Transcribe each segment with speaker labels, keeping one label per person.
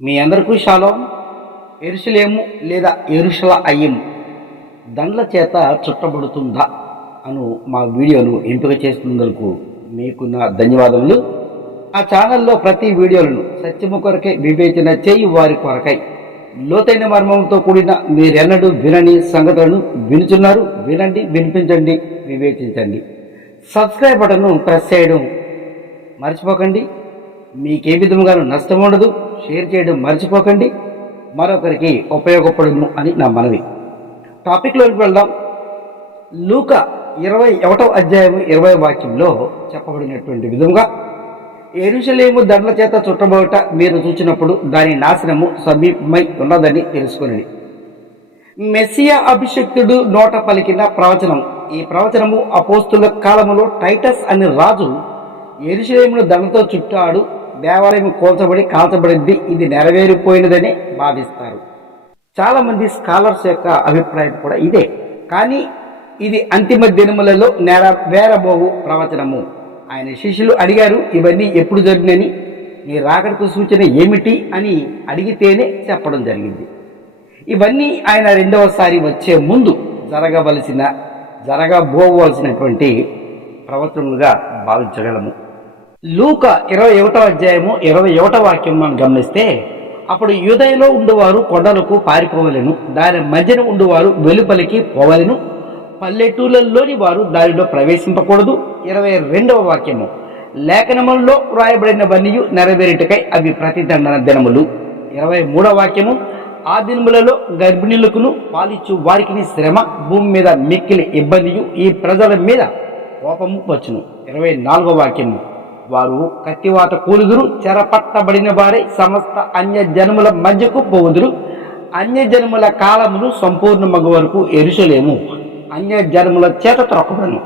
Speaker 1: మీ అందరికీ షాలోం. ఎరుసలేము లేదా ఎరుసల అయ్యము దండ్ల చేత చుట్టబడుతుందా అను మా వీడియోను ఎంపిక చేస్తున్నందుకు మీకు నా ధన్యవాదములు. ఆ ఛానల్లో ప్రతి వీడియోలను సత్యము కొరకై వివేచన చేయి వారి కొరకై లోతైన మర్మంతో కూడిన మీరెన్నడూ వినని సంగతులను వినుచున్నారు. వినండి వినిపించండి వివేచించండి. సబ్స్క్రైబ్ బటన్ను ప్రెస్ చేయడం మర్చిపోకండి. మీకే విధముగాను నష్టం ఉండదు షేర్ చేయడం మర్చిపోకండి. మరొకరికి ఉపయోగపడును అని నా మనవి. టాపిక్లోకి వెళ్దాం. లూక ఇరవై ఒకటో అధ్యాయం ఇరవై వాక్యంలో చెప్పబడినటువంటి విధంగా ఎరుషలేము దండల చేత చుట్టబోట మీరు చూచినప్పుడు దాని నాశనము సమీపమై ఉన్నదని తెలుసుకుని మెస్సియా అభిషక్తుడు నోట పలికిన ప్రవచనం. ఈ ప్రవచనము అపోస్తుల కాలములో టైటస్ అనే రాజు ఎరుషలేమును దండతో చుట్టాడు. దేవాలయం కూల్చబడి కాల్చబడింది. ఇది నెరవేరిపోయినదని భావిస్తారు. చాలామంది స్కాలర్స్ యొక్క అభిప్రాయం కూడా ఇదే. కానీ ఇది అంతిమ దినములలో నెరవేరబోవు ప్రవచనము. ఆయన శిష్యులు అడిగారు ఇవన్నీ ఎప్పుడు జరిగినని? నీ రాకడకు సూచన ఏమిటి? అని అడిగితేనే చెప్పడం జరిగింది. ఇవన్నీ ఆయన రెండవసారి వచ్చే ముందు జరగవలసిన జరగబోవలసినటువంటి ప్రవచనలుగా భావించగలము. లూక ఇరవై ఒకటో అధ్యాయము ఇరవై ఒకటో వాక్యం మనం గమనిస్తే అప్పుడు యూదయలో ఉండేవారు కొండలకు పారిపోవలను దాని మధ్యన ఉండేవారు వెలుపలికి పోవలను. పల్లెటూళ్ళలోని వారు దానిలో ప్రవేశింపకూడదు. ఇరవై రెండవ వాక్యము లేఖనములలో వ్రాయబడినవన్నీ నెరవేరుటకై అవి ప్రతిదండన దినములు. ఇరవై మూడవ వాక్యము ఆ దినములలో గర్భిణులకును పాలిచ్చు వారికి శ్రమ భూమి మీద మిక్కిలి ఇబ్బందియు ఈ ప్రజల మీద కోపము వచ్చును. ఇరవై నాలుగవ వాక్యము వారు కత్తివాత కూలుదురు చెరపట్టబడిన వారే సమస్త అన్య జనముల మధ్యకు పోవుదురు. అన్య జనముల కాలములు సంపూర్ణమగు వరకు ఎరుసలేము. అన్య జన్ముల చేత త్రొక్కబడను.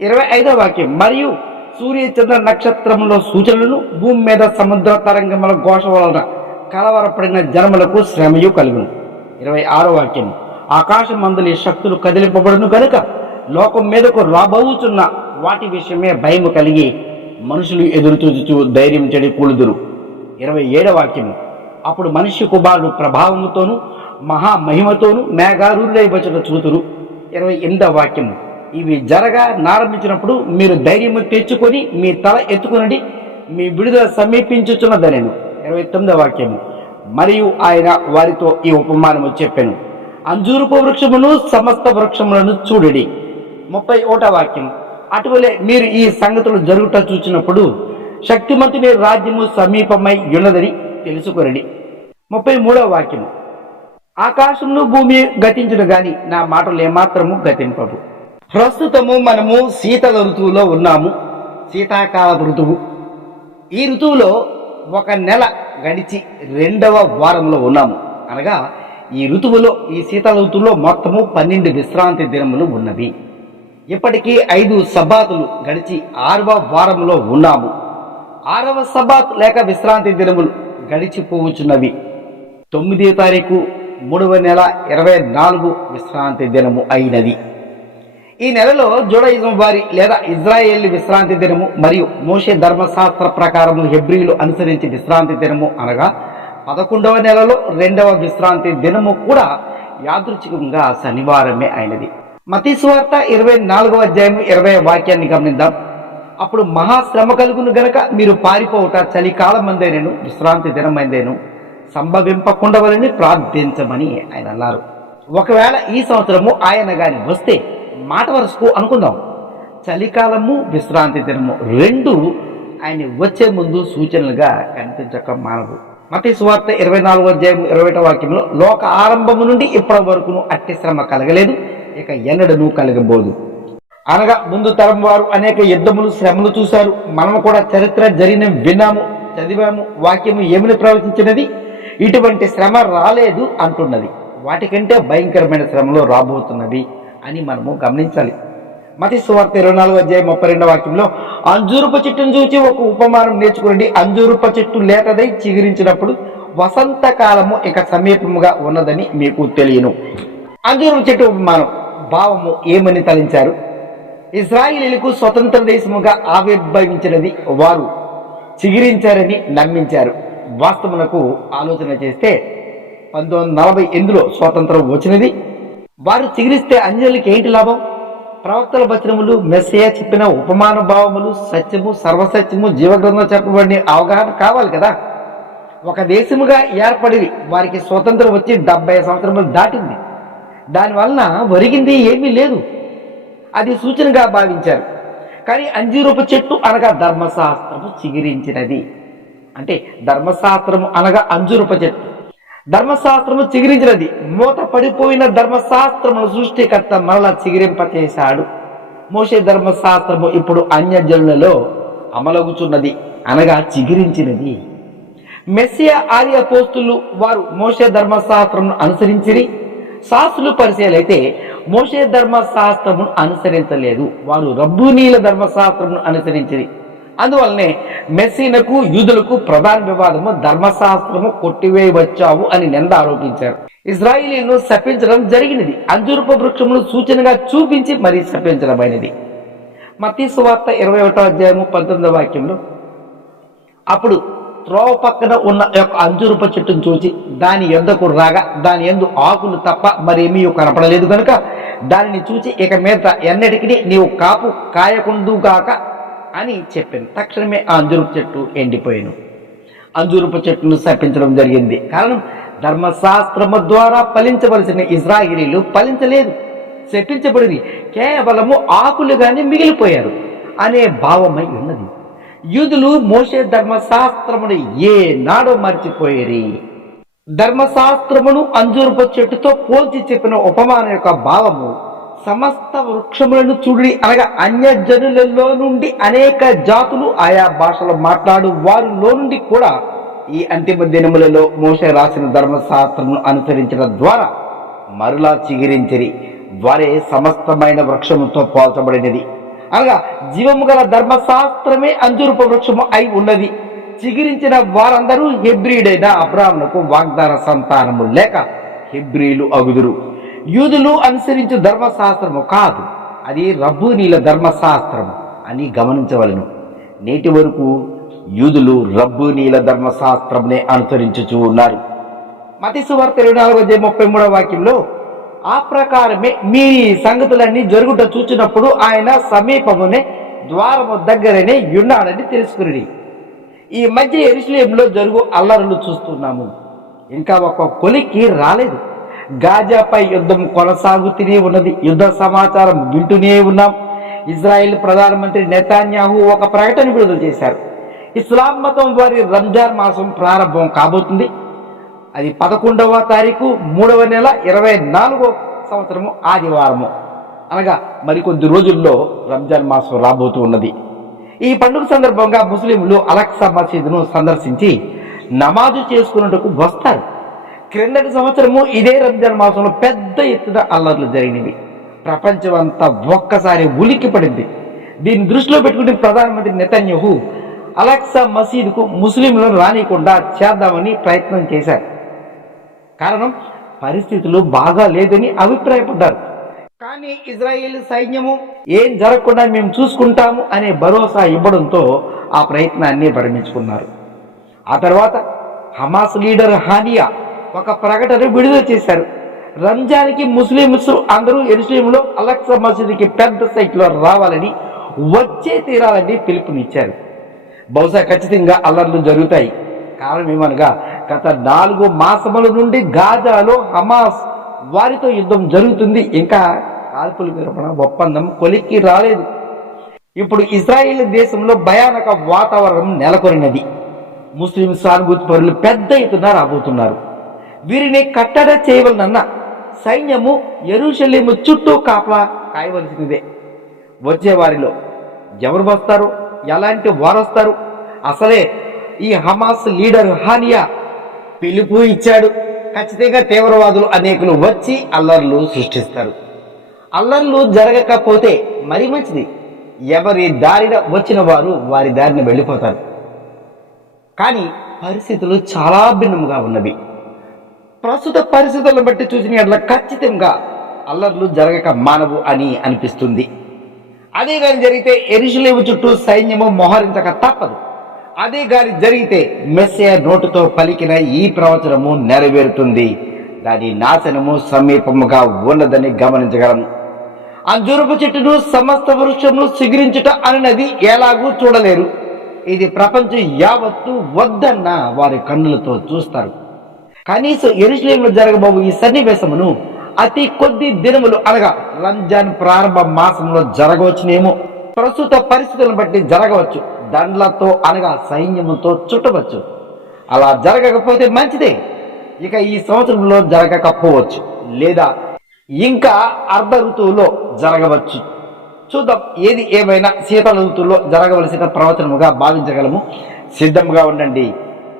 Speaker 1: ఇరవై ఐదో వాక్యం మరియు సూర్య చంద్ర నక్షత్రముల సూచనలను భూమి మీద సముద్ర తరంగముల ఘోష వలన కలవరపడిన జన్మలకు శ్రమయు కలుగును. ఇరవై ఆరో వాక్యం ఆకాశ మందులి శక్తులు కదిలింపబడును కనుక లోకం మీదకు రాబోచున్న వాటి విషయమే భయము కలిగి మనుషులు ఎదురు చూచుచు ధైర్యం చెడి కూలుదురు. ఇరవై ఏడవ వాక్యం అప్పుడు మనిషి కుమారుడు ప్రభావముతోను మహామహిమతోను మేఘారులై వచ్చట చూతురు ఇరవై ఎనిమిదవ వాక్యము. ఇవి జరగా నారంభించినప్పుడు మీరు ధైర్యము తెచ్చుకొని మీ తల ఎత్తుకునండి మీ విడుదల సమీపించుచున్నదనెను. ఇరవై తొమ్మిదవ వాక్యము. మరియు ఆయన వారితో ఈ ఉపమానము చెప్పాను. అంజూరుపు వృక్షమును సమస్త వృక్షములను చూడడి. ముప్పై ఒకటో వాక్యం అటువలే మీరు ఈ సంగతులు జరుగుట చూచినప్పుడు శక్తిమంతుని రాజ్యము సమీపమై ఉన్నదని తెలుసుకొనండి ముప్పై మూడవ వాక్యము. ఆకాశంలో భూమి గతించును గాని నా మాటలు ఏమాత్రము గతింపవు. ప్రస్తుతము మనము శీతల ఋతువులో ఉన్నాము. శీతాకాల ఋతువు. ఈ ఋతువులో ఒక నెల గడిచి రెండవ వారంలో ఉన్నాము. అనగా ఈ ఋతువులో ఈ శీతల ఋతువులో మొత్తము పన్నెండు విశ్రాంతి దినములు ఉన్నవి. ఇప్పటికీ ఐదు సబాతులు గడిచి ఆరవ వారంలో ఉన్నాము. ఆరవ సబాత్ లేక విశ్రాంతి దినములు గడిచిపోవచ్చున్నవి. తొమ్మిదో తారీఖు మూడవ నెల ఇరవై నాలుగు విశ్రాంతి దినము అయినది. ఈ నెలలో జుడయిజం వారి లేదా ఇజ్రాయేల్ విశ్రాంతి దినము మరియు మోషే ధర్మశాస్త్ర ప్రకారము హెబ్రియులు అనుసరించి విశ్రాంతి దినము అనగా పదకొండవ నెలలో రెండవ విశ్రాంతి దినము కూడా యాదృచ్ఛికంగా శనివారమే అయినది. మతీశ్వార్త ఇరవై నాలుగవ అధ్యాయం ఇరవై వాక్యాన్ని గమనిద్దాం. అప్పుడు మహాశ్రమ కలుగును గనక మీరు పారిపోవుట చలికాలం అందేనేను విశ్రాంతి దినమైందేను సంభవింపకుండవలని ప్రార్థించమని ఆయన అన్నారు. ఒకవేళ ఈ సంవత్సరము ఆయన గాని వస్తే మాట వరుసకు అనుకుందాం. చలికాలము విశ్రాంతి దినము రెండు ఆయన వచ్చే ముందు సూచనలుగా కనిపించక మానవు. మత సువార్త ఇరవై నాలుగో అధ్యాయం ఇరవై వాక్యంలో లోక ఆరంభము నుండి ఇప్పటి వరకును అట్టి శ్రమ కలగలేదు. ఇక ఎన్నడను కలగబోదు. అనగా ముందు తరం వారు అనేక యుద్ధములు శ్రమలు చూశారు. మనము కూడా చరిత్ర జరిగిన విన్నాము చదివాము వాక్యము ఏమిని ప్రవచించినది? ఇటువంటి శ్రమ రాలేదు అంటున్నది. వాటికంటే భయంకరమైన శ్రమలు రాబోతున్నవి అని మనము గమనించాలి. మతి సువార్త ఇరవై నాలుగు అధ్యాయం ముప్పై రెండవ వాక్యంలో అంజూరుప చెట్టును చూచి ఒక ఉపమానం నేర్చుకోండి అంజూరుప చెట్టు లేతదై చిగురించినప్పుడు వసంతకాలము ఇక సమీపముగా ఉన్నదని మీకు తెలియను. అంజూరు చెట్టు ఉపమానం. భావము ఏమని తలించారు? ఇజ్రాయిలీలకు స్వతంత్ర దేశముగా ఆవిర్భవించినది వారు. చిగిరించారని నమ్మించారు. వాస్తవములకు ఆలోచన చేస్తే పంతొమ్మిది వందల నలభై ఎనిమిదిలో స్వాతంత్రం వచ్చినది. వారు చిగిరిస్తే అంజలికి ఏంటి లాభం? ప్రవక్తల వచనములు మెస్సయ చెప్పిన ఉపమాన భావములు సత్యము సర్వసత్యము జీవగ్రంథం చెప్పబడిన అవగాహన కావాలి కదా? ఒక దేశముగా ఏర్పడి వారికి స్వతంత్రం వచ్చి డెబ్బై సంవత్సరములు దాటింది. దానివలన ఒరిగింది ఏమీ లేదు. అది సూచనగా భావించారు. కానీ అంజీరూప చెట్టు అనగా ధర్మశాస్త్రము చిగిరించినది. అంటే ధర్మశాస్త్రము అనగా అంజురూప చెట్టు. ధర్మశాస్త్రము చిగిరించినది. మూత పడిపోయిన ధర్మశాస్త్రమును సృష్టికర్త మరలా చిగిరింపచేశాడు. మోసే ధర్మశాస్త్రము ఇప్పుడు అన్యజనులలో అమలగుచున్నది. అనగా చిగిరించినది. మెస్సియా ఆర్య పోస్తులు వారు మోసే ధర్మశాస్త్రమును అనుసరించిరి. శాస్త్రులు పరిచయాలైతే మోషే ధర్మశాస్త్రమును అనుసరించలేదు. వారు రబ్బునీల ధర్మశాస్త్రమును అనుసరించింది అందువల్లనే మెస్సీనకు యూదులకు ప్రధాన వివాదము ధర్మశాస్త్రము కొట్టివేయవచ్చావు అని నింద ఆరోపించారు. ఇజ్రాయిలీను శపించడం జరిగినది. అంజురూప వృక్షమును సూచనగా చూపించి మరీ శపించడమైనది. మతీ సువార్త ఇరవై ఒకటో అధ్యాయము పంతొమ్మిదో వాక్యంలో అప్పుడు త్రోవ పక్కన ఉన్న యొక్క అంజురుప చెట్టును చూసి దాని యొద్దకు రాగా దాని ఎందు ఆకులు తప్ప మరేమీ కనపడలేదు కనుక దానిని చూచి ఇక మీద ఎన్నటికి నీవు కాపు కాయకుండుగాక అని చెప్పింది తక్షణమే ఆ అంజురుపు చెట్టు ఎండిపోయాను. అంజురుపు చెట్టును శపించడం జరిగింది. కారణం ధర్మశాస్త్రము ద్వారా ఫలించవలసిన ఇజ్రాయిలీలు ఫలించలేదు. శపించబడింది కేవలము ఆకులుగానే మిగిలిపోయారు అనే భావమై ఉన్నది. యూదులు మోసే ధర్మశాస్త్రమును ఏ నాడో మర్చిపోయేరి ధర్మశాస్త్రమును అంజూరుపు చెట్టుతో పోల్చి చెప్పిన ఉపమాన యొక్క భావము సమస్త వృక్షములను చూడి అనగా అన్య జనులలో నుండి అనేక జాతులు ఆయా భాషలు మాట్లాడు వారిలో నుండి కూడా ఈ అంతిమ దినములలో మోసే రాసిన ధర్మశాస్త్రమును అనుసరించడం ద్వారా మరలా చిగిరించరి. వారే సమస్తమైన వృక్షముతో పోల్చబడినది. అనగా జీవము గల ధర్మశాస్త్రమే అంజురూప వృక్షము అయి ఉన్నది. చిగిరించిన వారందరూ హెబ్రిడైన అబ్రాహ్మణకు వాగ్దాన సంతానము లేక హెబ్రీలు అగుదురు. యూదులు అనుసరించు ధర్మశాస్త్రము కాదు అది రబ్బునీల ధర్మశాస్త్రము అని గమనించవలను. నేటి వరకు యూదులు రబ్బునీల ధర్మశాస్త్రమునే అనుసరించుచూ ఉన్నారు. మతి సువార్త ఇరవై నాలుగు అధ్యాయం ముప్పై మూడవ వాక్యంలో ఆ ప్రకారమే మీ సంగతులన్నీ జరుగుట చూచినప్పుడు ఆయన సమీపమునే ద్వారము దగ్గరనే ఉన్నాడని తెలుసుకుని ఈ మధ్య ఎరుసలేంలో జరుగు అల్లరులు చూస్తున్నాము. ఇంకా ఒక కొలికి రాలేదు. గాజాపై యుద్ధం కొనసాగుతూనే ఉన్నది. యుద్ధ సమాచారం వింటూనే ఉన్నాం. ఇజ్రాయెల్ ప్రధానమంత్రి నెతాన్యాహు ఒక ప్రకటన విడుదల చేశారు. ఇస్లాం మతం వారి రంజాన్ మాసం ప్రారంభం కాబోతుంది. అది పదకొండవ తారీఖు మూడవ నెల ఇరవై నాలుగో సంవత్సరము ఆదివారము. అనగా మరికొద్ది రోజుల్లో రంజాన్ మాసం రాబోతూ ఉన్నది. ఈ పండుగ సందర్భంగా ముస్లింలు అలక్సా మసీదును సందర్శించి నమాజు చేసుకున్నట్టుకు వస్తారు. క్రిందటి సంవత్సరము ఇదే రంజాన్ మాసంలో పెద్ద ఎత్తున అల్లర్లు జరిగినవి. ప్రపంచం అంతా ఒక్కసారి ఉలిక్కి పడింది. దీన్ని దృష్టిలో పెట్టుకుని ప్రధానమంత్రి నెతన్యహు అలక్సా మసీదుకు ముస్లింలను రానియకుండా చేద్దామని ప్రయత్నం చేశారు. కారణం పరిస్థితులు బాగా లేదని అభిప్రాయపడ్డారు. కానీ ఇజ్రాయేల్ సైన్యము ఏం జరగకుండా మేము చూసుకుంటాము అనే భరోసా ఇవ్వడంతో ఆ ప్రయత్నాన్ని పరిమించుకున్నారు. ఆ తర్వాత హమాస్ లీడర్ హానియా ఒక ప్రకటన విడుదల చేశారు. రంజాన్కి ముస్లింస్ అందరూ ఎరుసలేంలో అలక్సా మసీదుకి పెద్ద సైట్లో రావాలని వచ్చే తీరాలని పిలుపునిచ్చారు. బహుశా ఖచ్చితంగా అల్లర్లు జరుగుతాయి. కారణం ఏమనగా గత నాలుగు మాసముల నుండి గాజాలో హమాస్ వారితో యుద్ధం జరుగుతుంది. ఇంకా కాల్పుల విరమణ ఒప్పందం కొలిక్కి రాలేదు. ఇప్పుడు ఇజ్రాయిల్ దేశంలో భయానక వాతావరణం నెలకొనినది. ముస్లిం సానుభూతి పరులు పెద్ద ఎత్తున రాబోతున్నారు. వీరిని కట్టడ చేయవలనన్న సైన్యము ఎరుషలేము చుట్టూ కాపలా కాయవలసినదే. వచ్చే వారిలో ఎవరు వస్తారు? ఎలాంటి వారు వస్తారు అసలే ఈ హమాస్ లీడర్ హానియా పిలుపు ఇచ్చాడు. ఖచ్చితంగా తీవ్రవాదులు అనేకులు వచ్చి అల్లర్లు సృష్టిస్తారు. అల్లర్లు జరగకపోతే మరి మంచిది. ఎవరి దారిన వచ్చిన వారు వారి దారిని వెళ్ళిపోతారు. కానీ పరిస్థితులు చాలా భిన్నముగా ఉన్నవి. ప్రస్తుత పరిస్థితులను బట్టి చూసిన అట్లా ఖచ్చితంగా అల్లర్లు జరగక మానవు అని అనిపిస్తుంది. అదే కానీ జరిగితే ఎరుషులేవు చుట్టూ సైన్యము మోహరించక తప్పదు. అదే గాని జరిగితే మెస్సే నోటుతో పలికిన ఈ ప్రవచనము నెరవేరుతుంది. దాని నాశనము సమీపముగా ఉన్నదని గమనించగలము అంజురుపు చెట్టును సమస్త వృక్షమును సిగిరించుట అన్నది ఎలాగూ చూడలేరు. ఇది ప్రపంచం యావత్తు వద్దన్న వారి కన్నులతో చూస్తారు. కనీసం ఎరుశ్లేములు జరగబోవు ఈ సన్నివేశమును అతి కొద్ది దినములు అనగా రంజాన్ ప్రారంభ మాసంలో జరగవచ్చునేమో. ప్రస్తుత పరిస్థితులను బట్టి జరగవచ్చు. దండ్లతో అనగా సైన్యముతో చుట్టవచ్చు అలా జరగకపోతే మంచిదే. ఇక ఈ సంవత్సరంలో జరగకపోవచ్చు లేదా ఇంకా అర్ధ ఋతువులో జరగవచ్చు. చూద్దాం ఏది ఏమైనా శీతల ఋతువులో జరగవలసిన ప్రవచనముగా భావించగలము? సిద్ధంగా ఉండండి.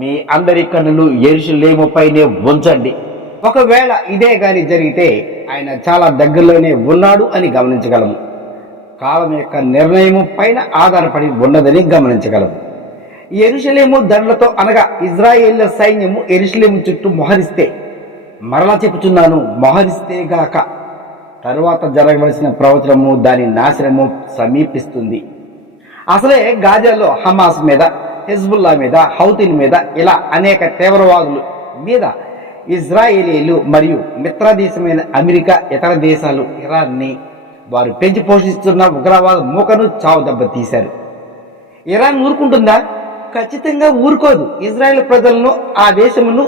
Speaker 1: మీ అందరి కన్నులు ఎరుషులేముపైనే ఉంచండి. ఒకవేళ ఇదే కానీ జరిగితే ఆయన చాలా దగ్గరలోనే ఉన్నాడు అని గమనించగలము. కాలం యొక్క నిర్ణయము పైన ఆధారపడి ఉన్నదని గమనించగలము. ఎరుషలేము దండలతో అనగా ఇజ్రాయేళ్ళ సైన్యము ఎరుషలేము చుట్టూ మొహరిస్తే మరలా చెప్పుచున్నాను మొహరిస్తేగాక తరువాత జరగవలసిన ప్రవచనము దాని నాశనము సమీపిస్తుంది. అసలే గాజాలో హమాస్ మీద హెజ్బుల్లా మీద హౌతిన్ మీద ఇలా అనేక తీవ్రవాదులు మీద ఇజ్రాయేలీలు మరియు మిత్రదేశమైన అమెరికా ఇతర దేశాలు ఇరాన్ని వారు పెంచి పోషిస్తున్న ఉగ్రవాద మూకను చావు దెబ్బ తీశారు ఇరాన్ ఊరుకుంటుందా? ఖచ్చితంగా ఊరుకోదు. ఇజ్రాయెల్ ప్రజలను ఆ దేశమును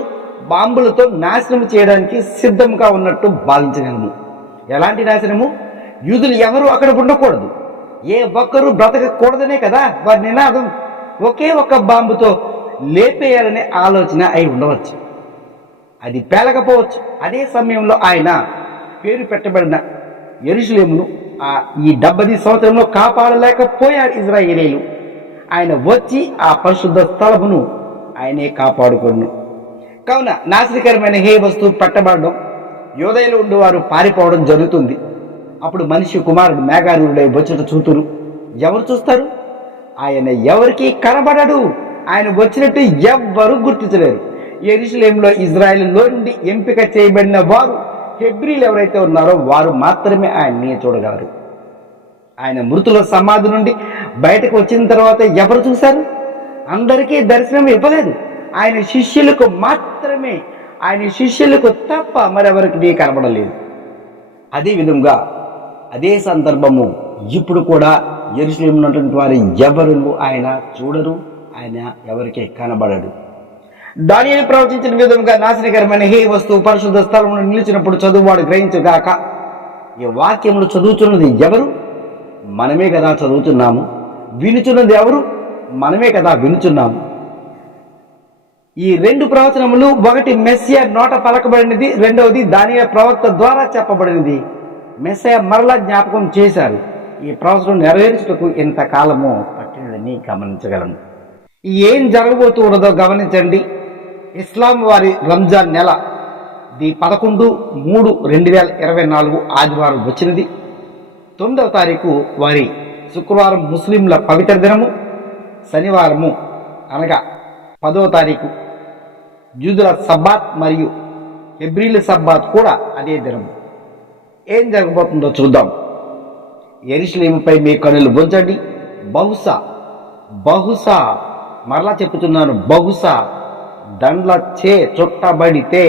Speaker 1: బాంబులతో నాశనం చేయడానికి సిద్ధంగా ఉన్నట్టు భావించగలము ఎలాంటి నాశనము? యూదులు ఎవరు అక్కడ ఉండకూడదు. ఏ ఒక్కరూ బ్రతకకూడదనే కదా వారి నినాదం. ఒకే ఒక్క బాంబుతో లేపేయాలనే ఆలోచన అయి ఉండవచ్చు. అది పేలకపోవచ్చు. అదే సమయంలో ఆయన పేరు పెట్టబడిన ఎరుషులేమును ఆ ఈ డెబ్బది సంవత్సరంలో కాపాడలేకపోయారు ఇజ్రాయేలీలు. ఆయన వచ్చి ఆ పరిశుద్ధ స్థలమును ఆయనే కాపాడుకొను. కావున నాశనకరమైన హే వస్తువు పట్టబడడం యోదయలో ఉండేవారు పారిపోవడం జరుగుతుంది. అప్పుడు మనిషి కుమారుడు మేఘారుడై వచ్చుట చూతురు ఎవరు చూస్తారు? ఆయన ఎవరికి కనబడడు. ఆయన వచ్చినట్టు ఎవ్వరు గుర్తించలేరు. ఎరుసలేంలో ఇజ్రాయెల్లో నుండి ఎంపిక చేయబడిన వారు హెబ్రిలు ఎవరైతే ఉన్నారో వారు మాత్రమే ఆయన్ని చూడగలరు. ఆయన మృతుల సమాధి నుండి బయటకు వచ్చిన తర్వాత ఎవరు చూశారు? అందరికీ దర్శనం ఇవ్వలేదు. ఆయన శిష్యులకు మాత్రమే ఆయన శిష్యులకు తప్ప మరెవరికి కనబడలేదు. అదే విధంగా అదే సందర్భము ఇప్పుడు కూడా ఎరుసలేం ఉన్నటువంటి వారు ఎవరు? ఆయన చూడరు ఆయన ఎవరికి కనబడడు. దానిని ప్రవచించిన విధంగా నాశనకరమైన హే వస్తువు పరిశుద్ధ స్థలంలో నిలిచినప్పుడు చదువువాడు గ్రహించగాక ఈ వాక్యములు చదువుతున్నది ఎవరు? మనమే కదా చదువుతున్నాము. వినుచున్నది ఎవరు? మనమే కదా వినుచున్నాము. ఈ రెండు ప్రవచనములు ఒకటి మెస్సియా నోట పలకబడినది రెండవది దాని ప్రవక్త ద్వారా చెప్పబడినది. మెస్సయ మరలా జ్ఞాపకం చేశారు. ఈ ప్రవచనం నెరవేర్చుటకు ఇంతకాలము పట్టినదని గమనించగలము ఏం జరగబోతూ ఉండదో గమనించండి. ఇస్లాం వారి రంజాన్ నెల ది పదకొండు మూడు రెండు వేల ఇరవై నాలుగు ఆదివారం వచ్చినది. తొమ్మిదవ తారీఖు వారి శుక్రవారం ముస్లింల పవిత్ర దినము శనివారము అనగా పదవ తారీఖు జూదుల సబ్బాత్ మరియు ఎబ్రిల్ సబ్బాత్ కూడా అదే దినము. ఏం జరగబోతుందో చూద్దాం. ఎరిశలేముపై మీ కనులు ఉంచండి బహుశా బహుశా మరలా చెప్పుతున్నాను బహుశా దండ్ల చే చుట్టబడితే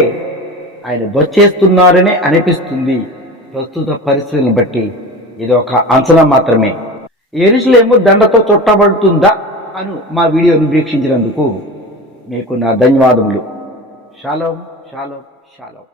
Speaker 1: ఆయన వచ్చేస్తున్నారనే అనిపిస్తుంది. ప్రస్తుత పరిస్థితిని బట్టి ఇది ఒక అంచనా మాత్రమే. ఎరుసలేము దండతో చుట్టబడుతుందా అను మా వీడియోను వీక్షించినందుకు మీకు నా ధన్యవాదములు. షాలోం షాలోం షాలోం.